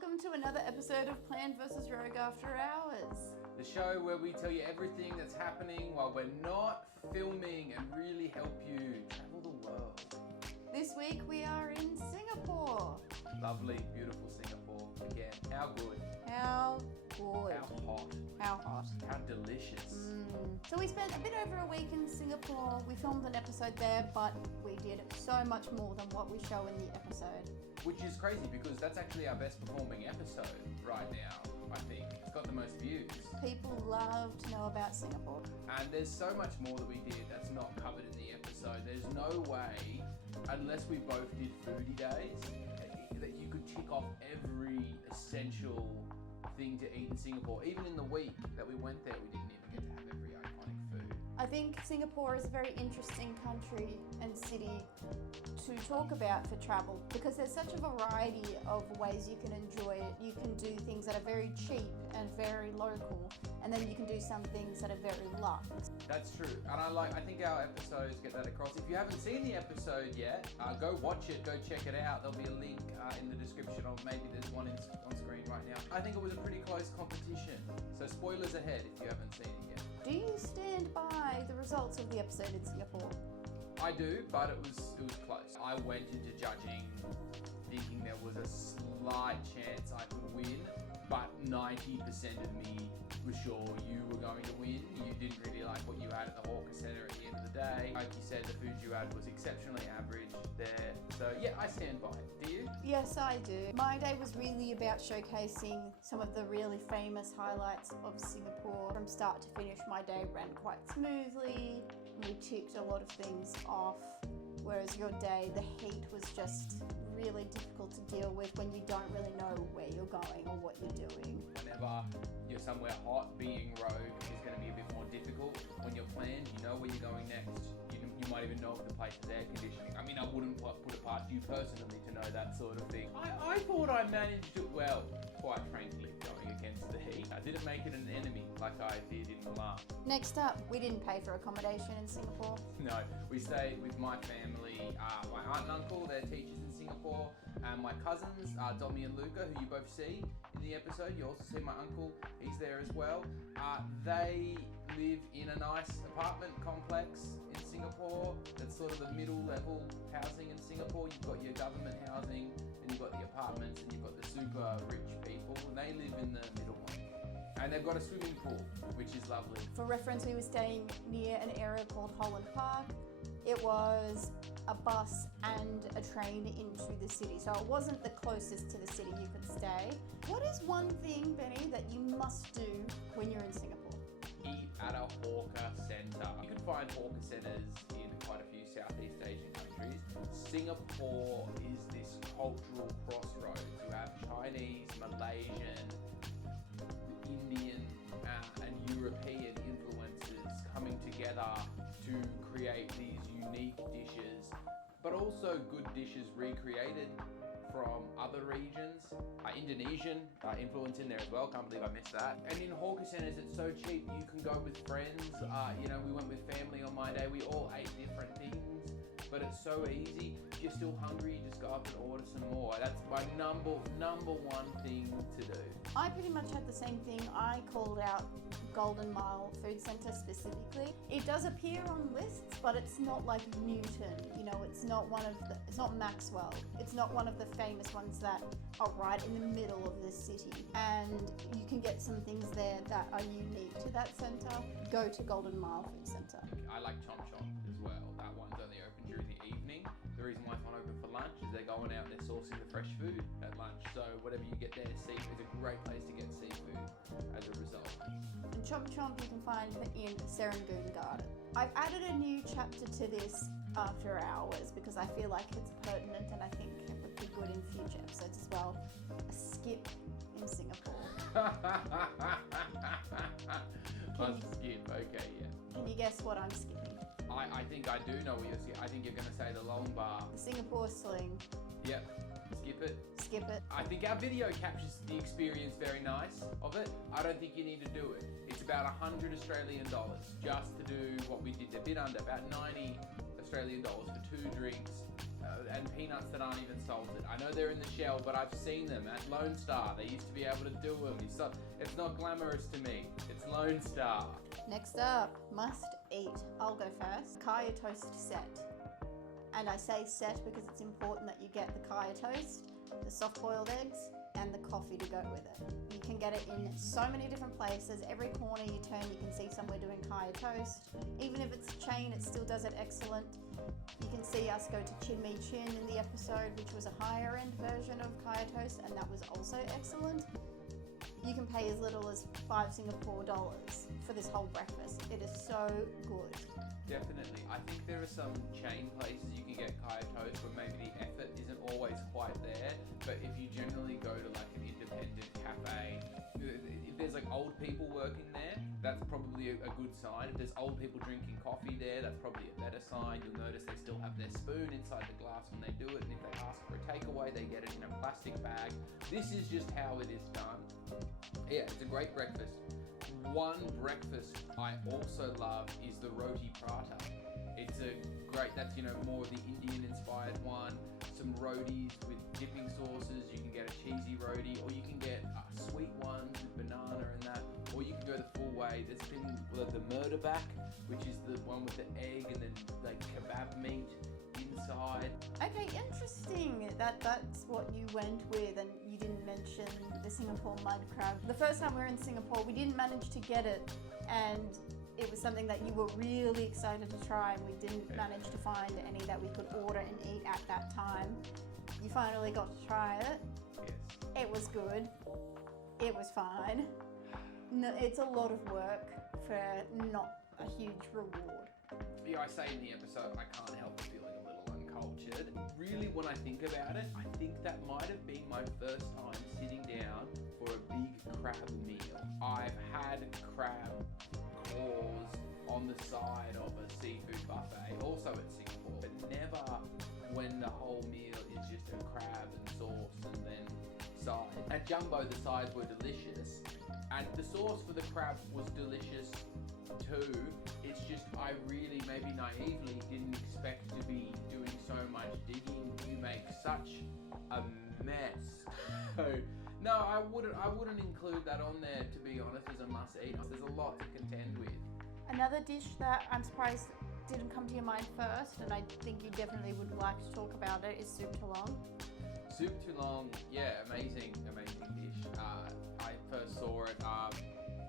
welcome to another episode of Plan vs. Rogue After Hours. The show where we tell you everything that's happening while we're not filming and really help you travel the world. This week we are in Singapore. Lovely, beautiful Singapore. Again, how good? How good? How hot? How hot? How delicious? So we spent a bit over a week in Singapore. We filmed an episode there, but we did so much more than what we show in the episode. Which is crazy because that's actually our best performing episode right now, I think. It's got the most views. People love to know about Singapore. And there's so much more that we did that's not covered in the episode. There's no way, unless we both did foodie days, that you could tick off every essential thing to eat in Singapore. Even in the week that we went there, we didn't even get to have every iconic food. I think Singapore is a very interesting country and city to talk about for travel because there's such a variety of ways you can enjoy it. You can do things that are very cheap and very local, and then you can do some things that are very luxe. That's true, and I think our episodes get that across. If you haven't seen the episode yet, go watch it, go check it out. There'll be a link in the description, or maybe there's one on screen right now. I think it was a pretty close competition, so spoilers ahead if you haven't seen it yet. Do you stand by the results of the episode in Singapore? I do, but it was close. I went into judging thinking there was a slight chance I could win, but 90% of me was sure you were going to win. You didn't really like what you had at the Hawker Centre at the end of the day. Like you said, the food you had was exceptionally average there. So yeah, I stand by it. Do you? Yes, I do. My day was really about showcasing some of the really famous highlights of Singapore. From start to finish, my day ran quite smoothly. We ticked a lot of things off, whereas your day, the heat was just really difficult to deal with when you don't really know where you're going or what you're doing. Whenever you're somewhere hot, being rogue is going to be a bit more difficult. When you're planned, you know where you're going next. You might even know if the place has air conditioning. I mean, I wouldn't put it past you personally to know that sort of thing. I thought I managed it well, quite frankly, going against the heat. I didn't make it an enemy like I did in Milan. Next up, we didn't pay for accommodation in Singapore. No, we stayed with my family, my aunt and uncle, they're teachers in Singapore, and my cousins, Domi and Luca, who you both see in the episode. You also see my uncle, he's there as well. They live in a nice apartment complex in Singapore. That's sort of the middle level housing in Singapore. You've got your government housing, and you've got the apartments, and you've got the super rich people, and they live in the middle one. And they've got a swimming pool, which is lovely. For reference, we were staying near an area called Holland Park. It was a bus and a train into the city, so it wasn't the closest to the city you could stay. What is one thing, Benny, that you must do when you're in Singapore? Eat at a hawker centre. You can find hawker centres in quite a few Southeast Asian countries. Singapore is this cultural crossroads. You have Chinese, Malaysian, Indian and European influences coming together to create these unique dishes, but also good dishes recreated from other regions. Indonesian influence in there as well, can't believe I missed that. And in hawker centres, it's so cheap, you can go with friends. We went with family on my day, we all ate different things, but it's so easy. If you're still hungry, you just go up and order some more. That's my number one thing to do. I pretty much had the same thing. I called out Golden Mile Food Centre specifically. It does appear on lists, but it's not like Newton, it's not Maxwell. It's not one of the famous ones that are right in the middle of the city. And you can get some things there that are unique to that centre. Go to Golden Mile Food Centre. I like Chomp Chomp as well. That one's only open during the evening. The reason why it's not open for lunch is they're going out and they're sourcing the fresh food at lunch. So whatever you get there to see is a great place to get seafood as a result. And Chomp Chomp you can find in Serangoon Garden. I've added a new chapter to this after hours because I feel like it's pertinent and I think it would be good in future episodes as well. A skip in Singapore. Skip, okay, yeah. Can you guess what I'm skipping? I think I do know what you're skipping. I think you're going to say the long bar. The Singapore sling. Yep, skip it. Skip it. I think our video captures the experience very nice of it. I don't think you need to do it. It's about 100 Australian dollars just to do what we did. A bit under, about 90 Australian dollars for 2 drinks, and peanuts that aren't even salted. I know they're in the shell, but I've seen them at Lone Star. They used to be able to do them. It's not glamorous to me. It's Lone Star. Next up, must eat. I'll go first. Kaya toast set. And I say set because it's important that you get the Kaya toast, the soft boiled eggs, and the coffee to go with it. You can get it in so many different places. Every corner you turn, you can see somewhere doing Kaya toast. Even if it's a chain, it still does it excellent. You can see us go to Chin Me Chin in the episode, which was a higher end version of Kaya toast, and that was also excellent. You can pay as little as $5 Singapore for this whole breakfast. It is so good. Definitely. I think there are some chain places you can get Kaya toast where maybe the effort isn't always quite there, but if you generally go to like an independent cafe, if there's like old people working there, that's probably a good sign. If there's old people drinking coffee there, that's probably a better sign. You'll notice they still have their spoon inside the glass when they do it, and if they ask for a takeaway, they get it in a plastic bag. This is just how it is done. Yeah, it's a great breakfast. One breakfast I also love is the roti prata. It's a great, that's more the Indian inspired one. Some rotis with dipping sauces. You can get a cheesy roti, or you can get a sweet one with banana and that, or you can go the full way. There's been the murder back, which is the one with the egg and then like kebab meat inside. Okay, interesting. That's what you went with, and you didn't mention the Singapore mud crab. The first time we were in Singapore, we didn't manage to get it, and it was something that you were really excited to try, and we didn't manage to find any that we could order and eat at that time. You finally got to try it. Yes. It was good. It was fine. No, it's a lot of work for not a huge reward. Yeah, I say in the episode, I can't help but feeling a little uncultured. Really, when I think about it, I think that might have been my first time sitting down for a big crab meal. I've had crab claws on the side of a seafood buffet, also at Singapore, but never when the whole meal is just a crab and sauce and then side. At Jumbo, the sides were delicious, and the sauce for the crab was delicious too. It's just I really, maybe naively, didn't expect to be doing so much digging. You make such a mess. So no, I wouldn't include that on there, to be honest, as a must eat. There's a lot to contend with. Another dish that I'm surprised didn't come to your mind first, and I think you definitely would like to talk about it, is soup tulang. Soup tulang, yeah, amazing dish. I first saw it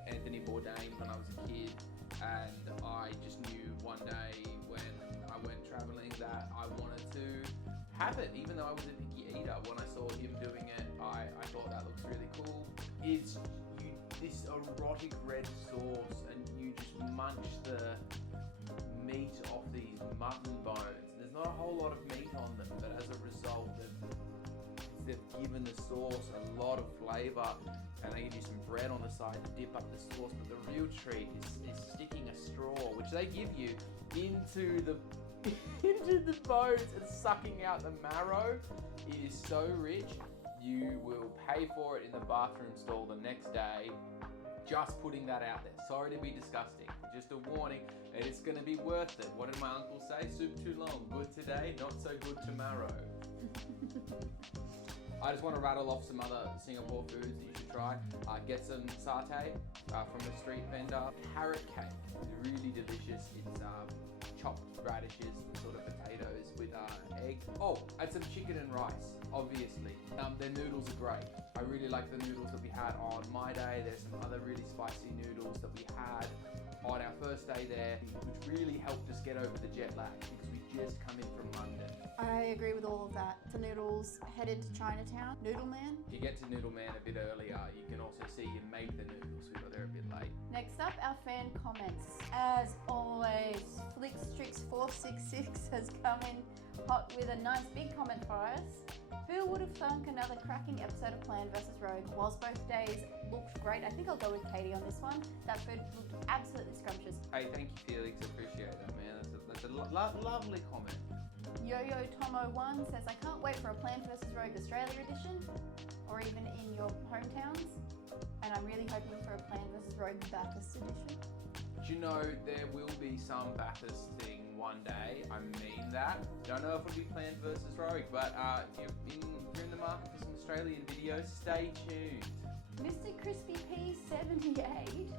Anthony Bourdain when I was a kid, and I just knew one day when I went traveling that I wanted to have it, even though I was a picky eater. When I saw him doing it, I thought that looks really cool. It's this erotic red sauce, and you just munch the meat off these mutton bones. There's not a whole lot of meat on them, but as a result, they've given the sauce a lot of flavour, and they give you some bread on the side to dip up the sauce. But the real treat is sticking a straw, which they give you, into the bones and sucking out the marrow. It is so rich, you will pay for it in the bathroom stall the next day. Just putting that out there. Sorry to be disgusting. Just a warning, and it's going to be worth it. What did my uncle say? Soup too long. Good today, not so good tomorrow. I just want to rattle off some other Singapore foods that you should try. Get some satay from a street vendor. Carrot cake is really delicious. It's chopped radishes and sort of potatoes with egg. Oh, and some chicken and rice, obviously. Their noodles are great. I really like the noodles that we had on my day. There's some other really spicy noodles that we had on our first day there, which really helped us get over the jet lag because we just come in from London. I agree with all of that. For noodles, headed to Chinatown. Noodle Man. If you get to Noodle Man a bit earlier, you can also see him make the noodles. We got there a bit late. Next up, our fan comments. As always, Flickstrix466 has come in hot with a nice big comment for us. Who would have thunk another cracking episode of Plan vs. Rogue? Whilst both days looked great, I think I'll go with Katie on this one. That food looked absolutely scrumptious. Hey, thank you, Felix. Appreciate that, man. That's a lovely comment. Yo-Yo Tomo1 says, I can't wait for a Plan vs. Rogue Australia edition, or even in your hometowns. And I'm really hoping for a Plan vs. Rogue Bathurst edition. Do you know there will be some Bathurst thing one day. I mean that. Don't know if it'll be Plant vs. Rogue, but if you're in the market for some Australian videos, stay tuned. Mr. Crispy P78.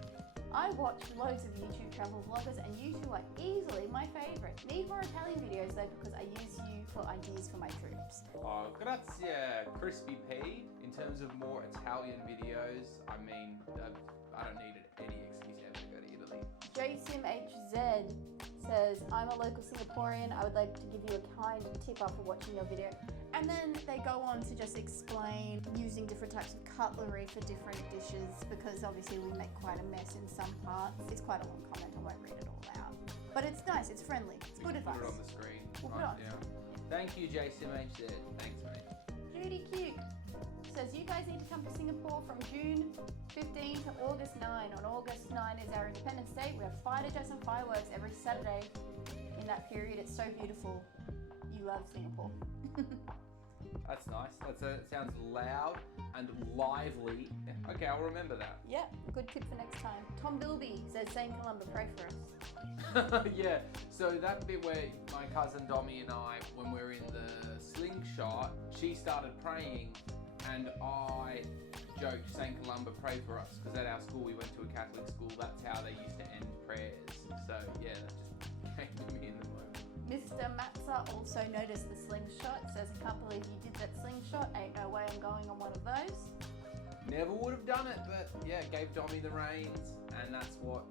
I watch loads of YouTube travel vloggers and you two are easily my favourite. Need more Italian videos though because I use you for ideas for my troops. Oh, grazie, Crispy P. In terms of more Italian videos, I mean, I don't need any excuse ever to go to Italy. JSimHZ says, I'm a local Singaporean. I would like to give you a kind tip after watching your video. And then they go on to just explain using different types of cutlery for different dishes because obviously we make quite a mess in some parts. It's quite a long comment, I won't read it all out. But it's nice, it's friendly, it's good advice. Put it on the screen. We'll put it on. Yeah. Thank you, JSimHZ. Thanks, mate. Judy Cute says, you guys need to come to Singapore from June 15 to August 9. On August 9 is our Independence Day. We have fighter jets and fireworks every Saturday. In that period, it's so beautiful. You love Singapore. That's nice. It sounds loud and lively. Okay, I'll remember that. Yeah, good tip for next time. Tom Bilby says, St. Columba, pray for us. Yeah, so that bit where my cousin Dommy and I, when we were in the Slingshot, she started praying and I joked, St. Columba, pray for us, because at our school, we went to a Catholic school, that's how they used to end prayers. So yeah, that just came to me in the moment. Mr. Matza also noticed the slingshot. Says, I can't believe you did that slingshot. Ain't no way I'm going on one of those. Never would have done it, but yeah, gave Dommy the reins, and that's what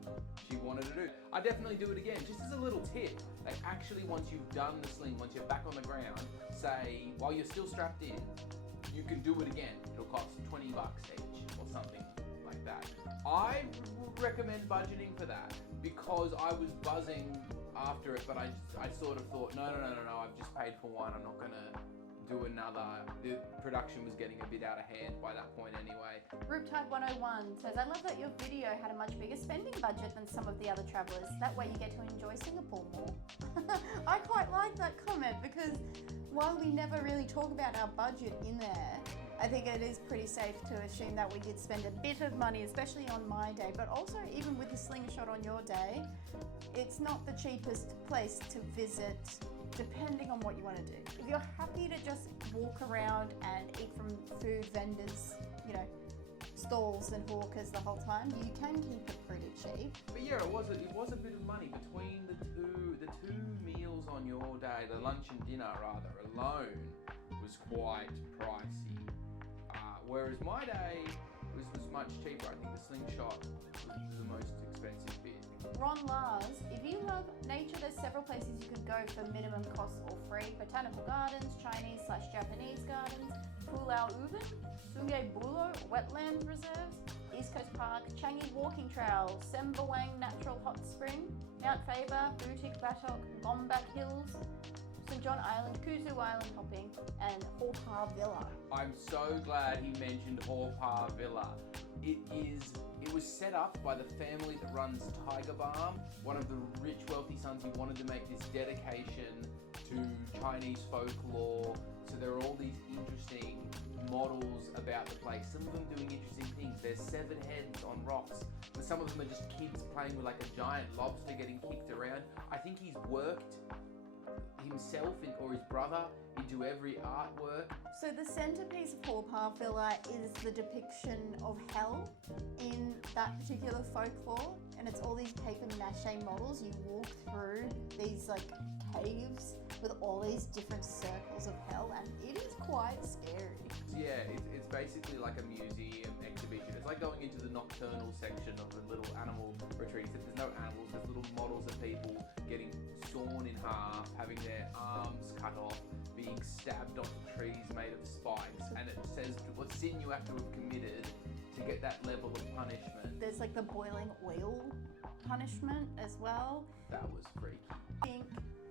she wanted to do. I definitely do it again. Just as a little tip, like actually once you've done the sling, once you're back on the ground, say, while you're still strapped in, you can do it again. It'll cost $20 each or something like that. I recommend budgeting for that because I was buzzing after it, but I sort of thought, no, I've just paid for one. I'm not gonna do another. The production was getting a bit out of hand by that point anyway. Riptide 101 says, I love that your video had a much bigger spending budget than some of the other travellers. That way you get to enjoy Singapore more. I quite like that comment because while we never really talk about our budget in there, I think it is pretty safe to assume that we did spend a bit of money, especially on my day, but also even with the Slingshot on your day, it's not the cheapest place to visit depending on what you want to do. If you're happy to just walk around and eat from food vendors, you know, stalls and hawkers the whole time, you can keep it pretty cheap. But yeah, it was a bit of money between the two meals on your day, the lunch and dinner rather, alone was quite pricey. Whereas my day was much cheaper. I think the Slingshot was the most expensive bit. Ron Lars, if you love nature, there's several places you could go for minimum cost or free. Botanical gardens, Chinese/Japanese gardens, Pulau Ubin, Sungai Buloh wetland reserves, East Coast Park, Changi walking trail, Sembawang natural hot spring, Mount Faber, Boutique Batok, Gombak Hills, St. John Island, Kuzu Island hopping, and Haw Villa. I'm so glad he mentioned Haw Villa. It was set up by the family that runs Tiger Balm, one of the rich, wealthy sons who wanted to make this dedication to Chinese folklore. So there are all these interesting models about the place, some of them doing interesting things. There's 7 heads on rocks, but some of them are just kids playing with like a giant lobster getting kicked around. I think he's worked himself or his brother into every artwork. So the centerpiece of Haw Villa is the depiction of hell in that particular folklore, and it's all these paper mache models. You walk through these like caves with all these different circles of hell, and it is quite scary. Yeah, it's basically like a museum exhibition. It's like going into the nocturnal section of the little animal retreat. There's no animals, there's little models of people getting sawn in half, having their arms cut off, being stabbed onto trees made of spikes, and it says what sin you have to have committed to get that level of punishment. There's like the boiling oil punishment as well. That was freaky.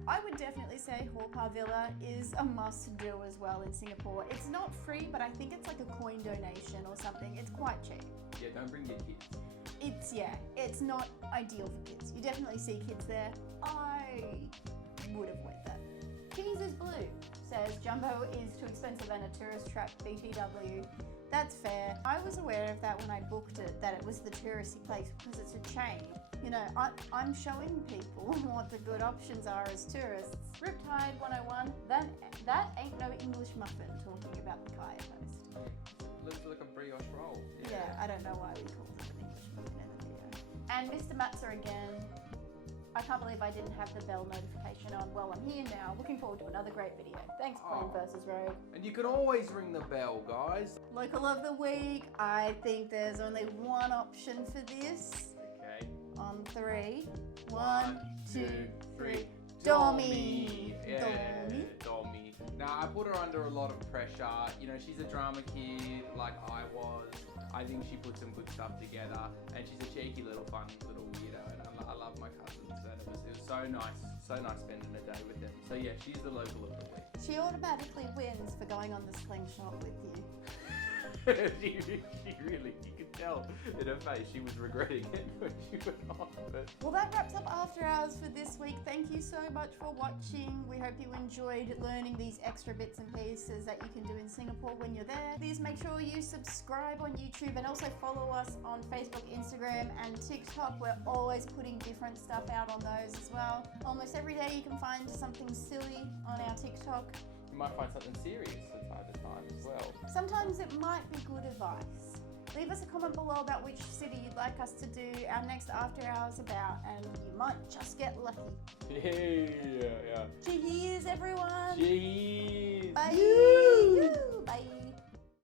I would definitely say Haw Villa is a must-do as well in Singapore. It's not free, but I think it's like a coin donation or something. It's quite cheap. Yeah, don't bring your kids. It's not ideal for kids. You definitely see kids there. I would have went there. Keys is Blue says Jumbo is too expensive and a tourist trap BTW. That's fair. I was aware of that when I booked it, that it was the touristy place because it's a chain. You know, I'm showing people what the good options are as tourists. Riptide 101, that ain't no English muffin talking about the Kaya Coast. Looks like a brioche roll. Yeah, I don't know why we called it an English muffin in the video. And Mr. Matzer again. I can't believe I didn't have the bell notification on. Well, I'm here now. Looking forward to another great video. Thanks, Plain versus Road. And you can always ring the bell, guys. Local of the week. I think there's only one option for this. Okay. On 3. 1, 2, 3. Dommy. Yeah, Dommy. Dommy. Now, I put her under a lot of pressure. You know, she's a drama kid like I was. I think she put some good stuff together, and she's a cheeky little fun little weirdo, and I love my cousins, and it was so nice spending a day with them. So yeah, she's the local of the week. She automatically wins for going on the Slingshot with you. she really, you could tell in her face she was regretting it when she went on. But Well, that wraps up After Hours for this week. Thank you so much for watching. We hope you enjoyed learning these extra bits and pieces that you can do in Singapore when you're there. Please make sure you subscribe on YouTube and also follow us on Facebook, Instagram, and TikTok. We're always putting different stuff out on those as well. Almost every day you can find something silly on our TikTok. you might find something serious from time to time as well. Sometimes it might be good advice. Leave us a comment below about which city you'd like us to do our next After Hours about, and you might just get lucky. Yeah. Cheers, everyone! Cheers. Bye!